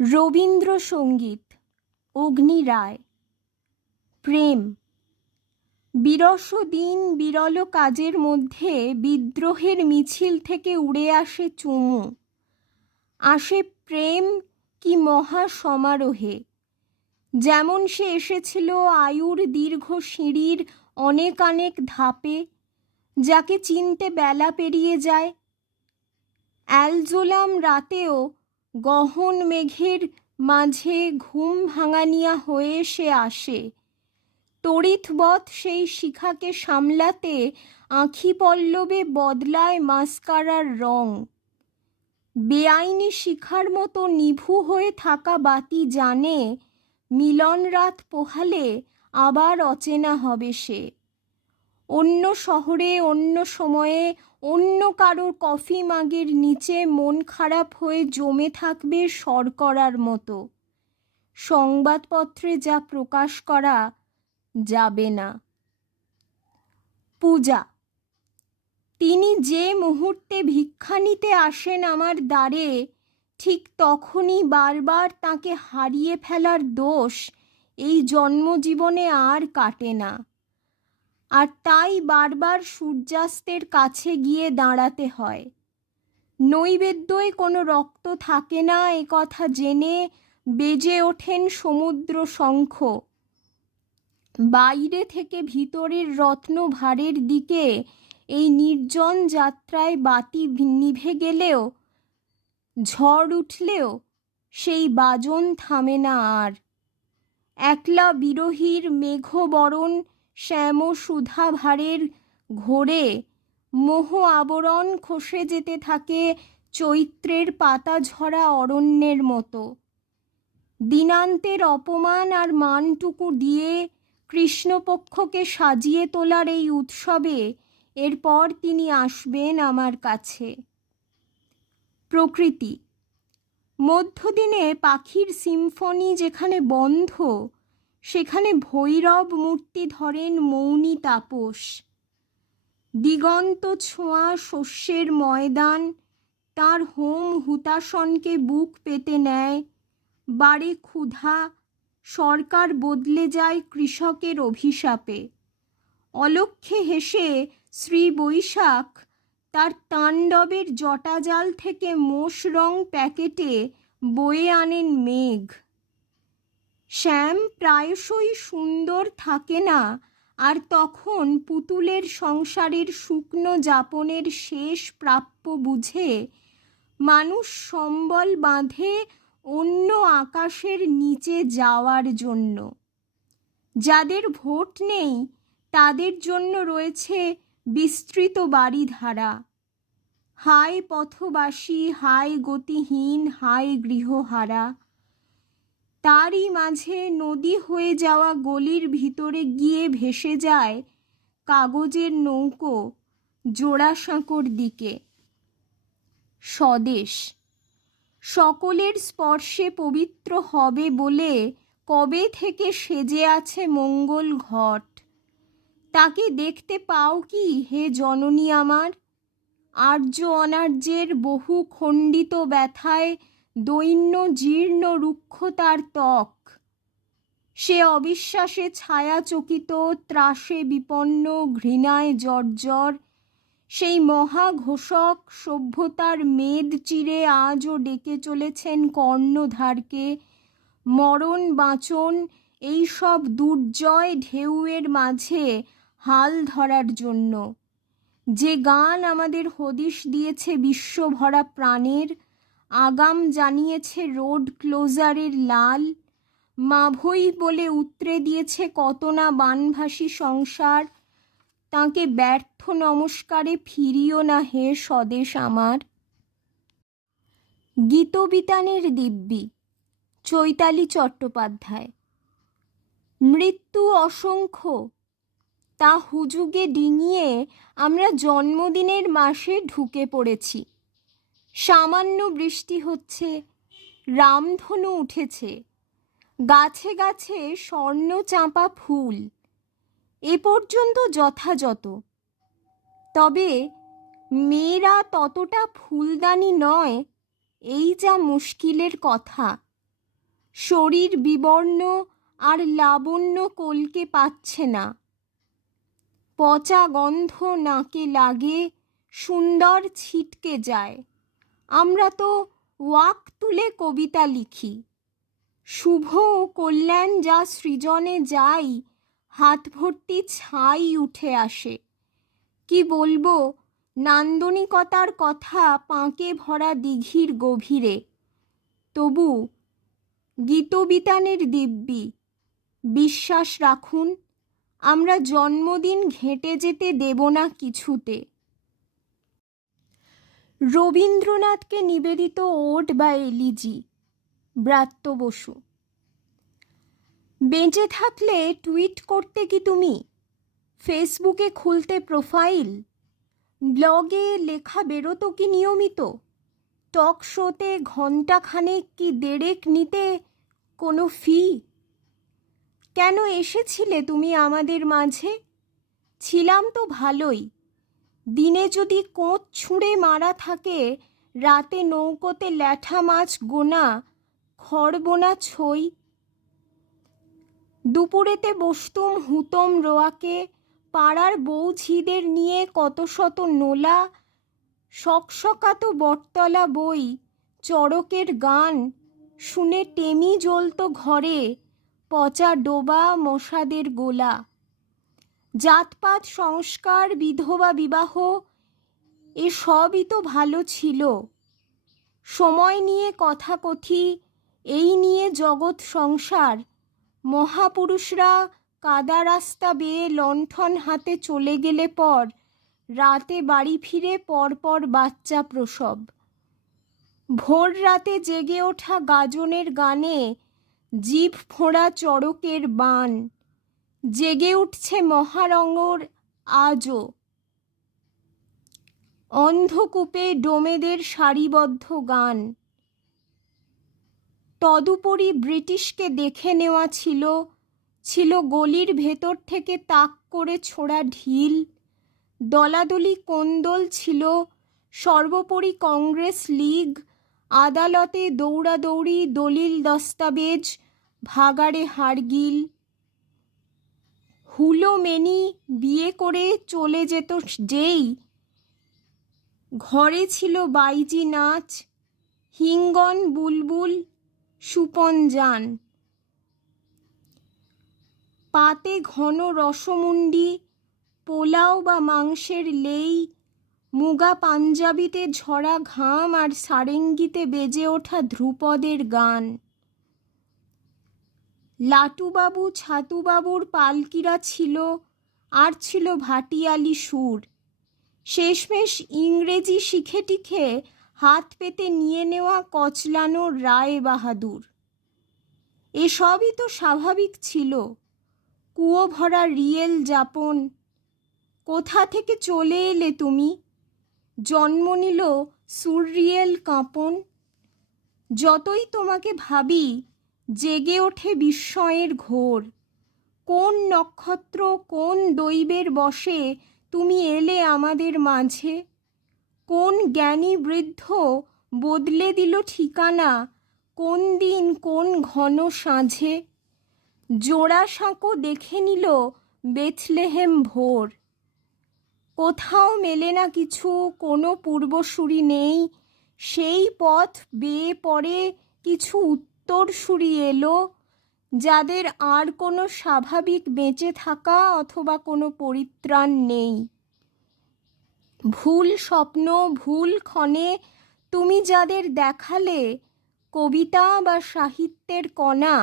রবীন্দ্রসঙ্গীত অগ্নি রায় প্রেম। বিরস দিন বিরল কাজের মধ্যে বিদ্রোহের মিছিল থেকে উড়ে আসে চুমু। আসে প্রেম কি মহা সমারোহে। যেমন সে এসেছিল আয়ুর দীর্ঘ সিঁড়ির অনেক অনেক ধাপে, যাকে চিনতে বেলা পেরিয়ে যায়। অ্যালজোলাম রাতেও গহন মেঘের মাঝে ঘুম ভাঙানিয়া হয়ে সে আসে। তড়িৎবৎ সেই শিখাকে সামলাতে আঁখি পল্লবে বদলায় মাস্কারার রং। বেআইনি শিখার মতো নিভু হয়ে থাকা বাতি জানে মিলন রাত পোহালে আবার অচেনা হবে সে। অন্য শহরে, অন্য সময়ে, অন্য কারোর কফি মাগের নিচে মন খারাপ হয়ে জমে থাকবে শর্করার মতো। সংবাদপত্রে যা প্রকাশ করা যাবে না। পূজা। তিনি যে মুহূর্তে ভিক্ষা নিতে আসেন আমার দ্বারে, ঠিক তখনই বারবার তাকে হারিয়ে ফেলার দোষ এই জন্মজীবনে আর কাটে না। আর তাই বারবার সূর্যাস্তের কাছে গিয়ে দাঁড়াতে হয়। নৈবেদ্যই কোনো রক্ত থাকে না এ কথা জেনে বেজে ওঠেন সমুদ্র শঙ্খ। বাইরে থেকে ভিতরের রত্নভারের দিকে এই নির্জন যাত্রায় বাতি নিভে গেলেও, ঝড় উঠলেও সেই বাজন থামে না আর। একলা বিরোহীর মেঘবরণ শ্যাম সুধাভারের ঘোরে মোহ আবরণ খসে যেতে থাকে চৈত্রের পাতা ঝরা অরণ্যের মতো। দিনান্তের অপমান আর মানটুকু দিয়ে কৃষ্ণপক্ষকে সাজিয়ে তোলার এই উৎসবে এরপর তিনি আসবেন আমার কাছে। প্রকৃতি। মধ্যদিনে পাখির সিম্ফনি যেখানে বন্ধ সেখানে ভৈরব মূর্তি ধরেন মৌনী তাপস। দিগন্ত ছোঁয়া শস্যের ময়দান, তার হোম হুতাসনকে বুক পেতে নেয়। বাড়ে ক্ষুধা, সরকার বদলে যায় কৃষকের অভিশাপে। অলক্ষ্যে হেসে শ্রী বৈশাখ তার তাণ্ডবের জটাজাল থেকে মোষ রং প্যাকেটে বয়ে আনেন মেঘ। শ্যাম প্রায়শই সুন্দর থাকে না, আর তখন পুতুলের সংসারের শুকনো যাপনের শেষ প্রাপ্য বুঝে, মানুষ সম্বল বাঁধে অন্য আকাশের নিচে যাওয়ার জন্য। যাদের ভোট নেই, তাদের জন্য রয়েছে বিস্তৃত বাড়িধারা। হায় পথবাসী, হায় গতিহীন, হায় গৃহহারা। তারই মাঝে নদী হয়ে যাওয়া গলির ভিতরে গিয়ে ভেসে যায় কাগজের নৌকো জোড়াসাঁকোর দিকে। স্বদেশ, সকলের স্পর্শে পবিত্র হবে বলে কবে থেকে সেজে আছে মঙ্গল ঘট? তাকে দেখতে পাও কি হে জননী আমার? আর্য অনার্যের বহু খণ্ডিত ব্যথায় দৈন্য জীর্ণ রুক্ষতার ত্বক। সে অবিশ্বাসে ছায়াচকিত ত্রাসে বিপন্ন, ঘৃণায় জর্জর। সেই মহাঘোষক সভ্যতার মেদ চিরে আজও ডেকে চলেছেন কর্ণধারকে। মরণ, বাঁচন এইসব দুর্জয় ঢেউয়ের মাঝে হাল ধরার জন্য। যে গান আমাদের হদিশ দিয়েছে বিশ্বভরা প্রাণের আগাম জানিয়েছে রোড ক্লোজারের লাল, মাভই বলে উতরে দিয়েছে কত না বানভাসী সংসার, তাকে ব্যর্থ নমস্কারে ফিরিও না হে স্বদেশ আমার। গীতবিতানের দিব্যি, চৈতালি চট্টোপাধ্যায়। মৃত্যু অসংখ্য, তা হুজুগে ডিঙিয়ে আমরা জন্মদিনের মাসে ঢুকে পড়েছি। সামান্য বৃষ্টি হচ্ছে, রামধনু উঠেছে। গাছে গাছে স্বর্ণ চাঁপা ফুল, এ পর্যন্ত যথাযথ। তবে মেয়েরা ততটা ফুলদানি নয়, এই যা মুশকিলের কথা। শরীর বিবর্ণ আর লাবণ্য কলকে পাচ্ছে না। পচা গন্ধ নাকে লাগে, সুন্দর ছিটকে যায়। আমরা তো ওয়াক তুলে কবিতা লিখি। শুভ ও কল্যাণ যা সৃজনে যাই, হাত ভর্তি ছাই উঠে আসে। কি বলব, নান্দনিকতার কথা পাঁকে ভরা দিঘির গভীরে। তবু গীতবিতানের দিব্যি, বিশ্বাস রাখুন, আমরা জন্মদিন ঘেঁটে যেতে দেব না কিছুতে। রবীন্দ্রনাথকে নিবেদিত ওট বা এলিজি, ব্রাত্য বসু। বেঁচে থাকলে টুইট করতে কি তুমি? ফেসবুকে খুলতে প্রোফাইল? ব্লগে লেখা বেরোতো কি নিয়মিত? টক শোতে ঘণ্টাখানেক কি দেড়েক নিতে কোনো ফি? কেন এসেছিলে তুমি আমাদের মাঝে? ছিলাম তো ভালোই। দিনে যদি কোঁচ ছুঁড়ে মারা থাকে, রাতে নৌকোতে ল্যাঠা মাছ গোনা খড়বোনা ছই। দুপুরেতে বসতুম হুতম রোয়াকে, পাড়ার বৌঝিদের নিয়ে কত শত নোলা, শকশকাত বটতলা বই, চড়কের গান, শুনে টেমি জ্বলত ঘরে, পচা ডোবা মশাদের গোলা। জাতপাত, সংস্কার, বিধবা, বিবাহ, এ সবই তো ভালো ছিল। সময় নিয়ে কথা কথি, এই নিয়ে জগৎ সংসার। মহাপুরুষরা কাদা রাস্তা বেয়ে লণ্ঠন হাতে চলে গেলে পর, রাতে বাড়ি ফিরে পরপর বাচ্চা প্রসব। ভোর রাতে জেগে ওঠা গাজনের গানে জিভ ফোঁড়া চড়কের বান। জেগে উঠছে মহারঙ্গর আজও। অন্ধকূপে ডোমেদের সারিবদ্ধ গান। তদুপরি ব্রিটিশকে দেখে নেওয়া ছিল ছিল গলির ভেতর থেকে তাক করে ছোড়া ঢিল। দলাদলি কোন্দল ছিল, সর্বোপরি কংগ্রেস লীগ, আদালতে দৌড়াদৌড়ি, দলিল দস্তাবেজ, ভাগাড়ে হারগিল হুলো মেনি বিয়ে করে চলে যেত যেই। ঘরে ছিল বাইজি নাচ, হিঙ্গন বুলবুল, সুপন যান পাতে ঘন রসমুন্ডি, পোলাও বা মাংসের লেই, মুগা পাঞ্জাবিতে ঝরা ঘাম আর সারেঙ্গিতে বেজে ওঠা ধ্রুপদের গান। লাটুবাবু ছাতুবাবুর পালকিরা ছিল, আর ছিল ভাটিয়ালি সুর। শেষমেশ ইংরেজি শিখে টিখে হাত পেতে নিয়ে নেওয়া কচলানো রায় বাহাদুর। এসবই তো স্বাভাবিক ছিল। কুয়ো ভরা রিয়েল যাপন, কোথা থেকে চলে এলে তুমি? জন্ম নিল সুররিয়েল কাঁপন। যতই তোমাকে ভাবি জেগে ওঠে বিস্ময়ের ঘোর। কোন নক্ষত্র, কোন দৈবের বসে তুমি এলে আমাদের মাঝে? কোন জ্ঞানী বৃদ্ধ বদলে দিল ঠিকানা? কোন দিন, কোন ঘন সাঁঝে? জোড়া সাঁকো দেখে নিল বেথলেহেম ভোর। কোথাও মেলে না কিছু, কোনো পূর্বসূরি নেই। সেই পথ বেয়ে পড়ে কিছু উত্তরসূরি এলো, যাদের আর কোনো স্বাভাবিক বেঁচে থাকা অথবা কোনো পরিত্রাণ নেই। ভুল স্বপ্ন, ভুল ক্ষণে তুমি যাদের দেখালে, কবিতা বা সাহিত্যের কণা,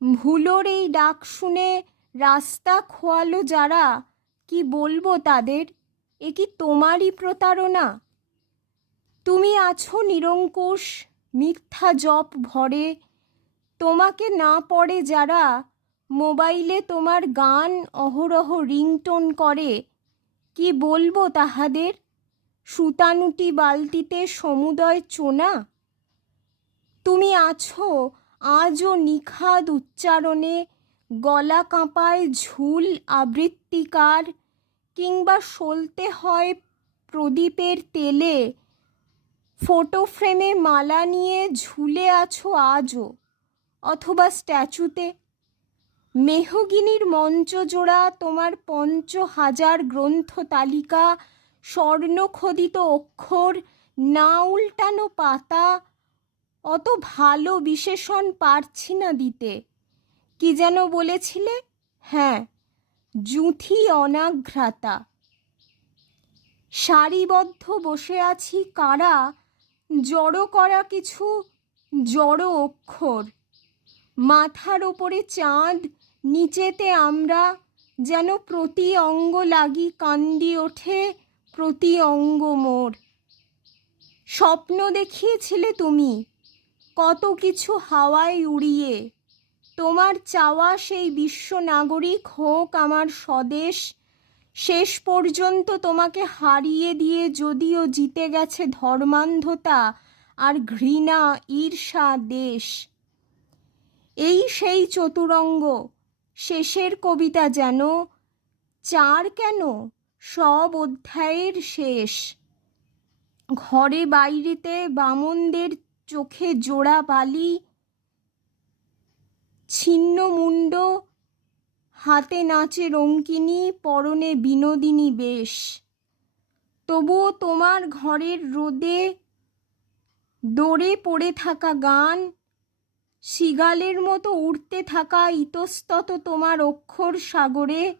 ভুলোর এই ডাক শুনে রাস্তা খোয়ালো যারা, কি বলব তাদের? এ কি তোমারই প্রতারণা? তুমি আছো নিরঙ্কুশ মিথ্যা জপ ভরে। তোমাকে না পড়ে যারা মোবাইলে তোমার গান অহরহ রিংটোন করে, কি বলব তাহাদের? সুতানুটি বালতিতে সমুদয় চোনা? তুমি আছো আজও নিখাদ উচ্চারণে, গলা কাঁপায় ঝুল আবৃত্তিকার, কিংবা সলতে হয় প্রদীপের তেলে ফটো ফ্রেমে মালা নিয়ে ঝুলে আছো আজও, অথবা স্ট্যাচুতে। মেহগিনির মঞ্চজোড়া তোমার পঞ্চ হাজার গ্রন্থ তালিকা স্বর্ণখোদিত অক্ষর, না উল্টানো পাতা, অত ভালো বিশেষণ পারছি না দিতে। কি যেন বলেছিলে? হ্যাঁ জুথি অনাঘ্রাতা। সারিবদ্ধ বসে আছি কারা জড়ো করা কিছু জড়ো অক্ষর। মাথার ওপরে চাঁদ, নিচেতে আমরা, যেন প্রতি অঙ্গ লাগি কান্দি ওঠে প্রতি অঙ্গ মোর। স্বপ্ন দেখিয়েছিলে তুমি, কত কিছু হাওয়ায় উড়িয়ে। তোমার চাওয়া সেই বিশ্ব নাগরিক হোক আমার স্বদেশ শেষ পর্যন্ত তোমাকে হারিয়ে দিয়ে যদিও জিতে গেছে ধর্মান্ধতা আর ঘৃণা, ঈর্ষা, দেশ। এই সেই চতুরঙ্গ, শেষের কবিতা যেন, চার কেন, সব অধ্যায়ের শেষ। ঘরে বাইরেতে বামনদের চোখে জোড়া বালি ছিন্ন মুন্ড হাতে নাচে রঙ্কিনী, পরনে বিনোদিনী বেশ। তবুও তোমার ঘরের রোদে দৌড়ে পড়ে থাকা গান, শিগালের মতো উড়তে থাকা ইতস্তত তোমার অক্ষর সাগরে,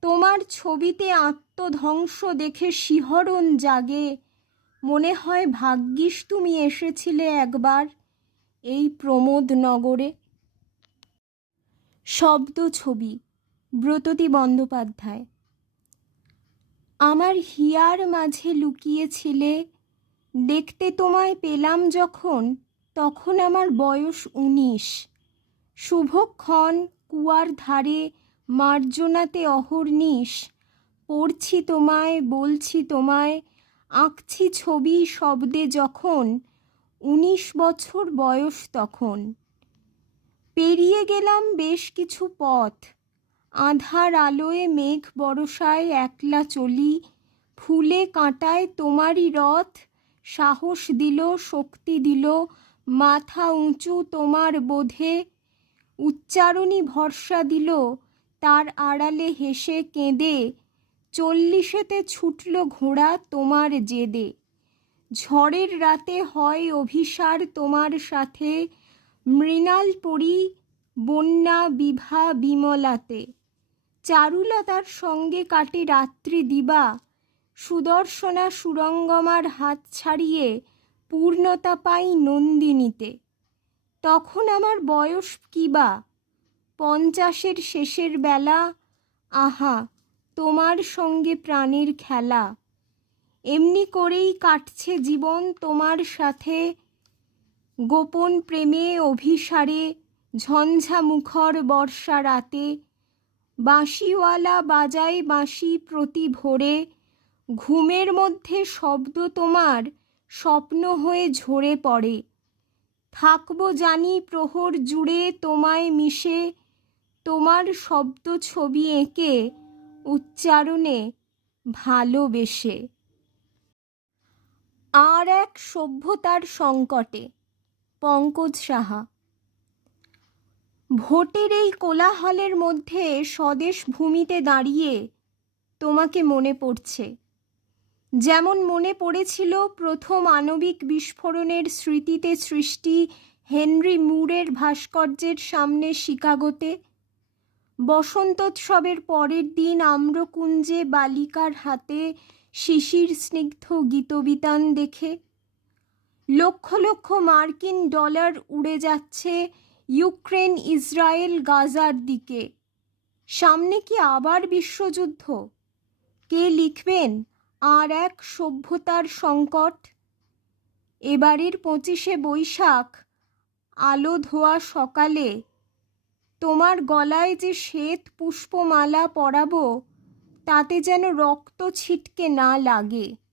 তোমার ছবিতে আত্মধ্বংস দেখে শিহরণ জাগে। মনে হয় ভাগ্যিস তুমি এসেছিলে একবার এই প্রমোদ নগরে। শব্দ ছবি, ব্রততী বন্দ্যোপাধ্যায়। আমার হিয়ার মাঝে লুকিয়েছিলে, দেখতে তোমায় পেলাম যখন, তখন আমার বয়স উনিশ। শুভক্ষণ কুয়ার ধারে মার্জনাতে অহর্নিশ পড়ছি তোমায়, বলছি তোমায়, আঁকছি ছবি শব্দে যখন, উনিশ বছর বয়স তখন। পেরিয়ে গেলাম বেশ কিছু পথ। আধার আলোয় মেঘ বরসায় একলা চলি, ফুলে কাঁটায় তোমারই রথ, সাহস দিল, শক্তি দিল, মাথা উঁচু তোমার বোধে উচ্চারণী ভরসা দিল, তার আড়ালে হেসে কেঁদে, চল্লিশেতে ছুটল ঘোড়া তোমার জেদে, ঝড়ের রাতে হয় অভিসার তোমার সাথে মৃণাল পরি বন্যা বিভা বিমলাতে। চারুলতার সঙ্গে কাটে রাত্রি দিবা। সুদর্শনা সুরঙ্গমার হাত ছাড়িয়ে পূর্ণতা পাই নন্দিনীতে। তখন আমার বয়স কিবা পঞ্চাশের শেষের বেলা, আহা, তোমার সঙ্গে প্রাণের খেলা। এমনি করেই কাটছে জীবন তোমার সাথে গোপন প্রেমে অভিসারে ঝঞ্ঝা মুখর বর্ষা রাতে, বাঁশিওয়ালা বাজায় বাঁশি প্রতি ভোরে, ঘুমের মধ্যে শব্দ তোমার স্বপ্ন হয়ে ঝরে পড়ে। থাকব জানি প্রহর জুড়ে তোমায় মিশে, তোমার শব্দ ছবি এঁকে উচ্চারণে ভালোবেসে। আর এক সভ্যতার সংকটে পঙ্কজ সাহা। ভোটের এই কোলাহলের মধ্যে স্বদেশ ভূমিতে দাঁড়িয়ে তোমাকে মনে পড়ছে। যেমন মনে পড়েছিল প্রথম আণবিক বিস্ফোরণের স্মৃতিতে সৃষ্টি হেনরি মুরের ভাস্কর্যের সামনে শিকাগোতে, বসন্তোৎসবের পরের দিন আম্রকুঞ্জে বালিকার হাতে শিশির স্নিগ্ধ গীতবিতান দেখে লক্ষ লক্ষ মার্কিন ডলার উড়ে যাচ্ছে ইউক্রেন ইসরায়েল গাজার দিকে। সামনে কি আবার বিশ্বযুদ্ধ? কে লিখবেন আর এক সভ্যতার সংকট? এবারের পঁচিশে বৈশাখ, আলো ধোয়া সকালে। তোমার গলায় যে শ্বেত পুষ্পমালা পরাবো, তাতে যেন রক্ত ছিটকে না লাগে।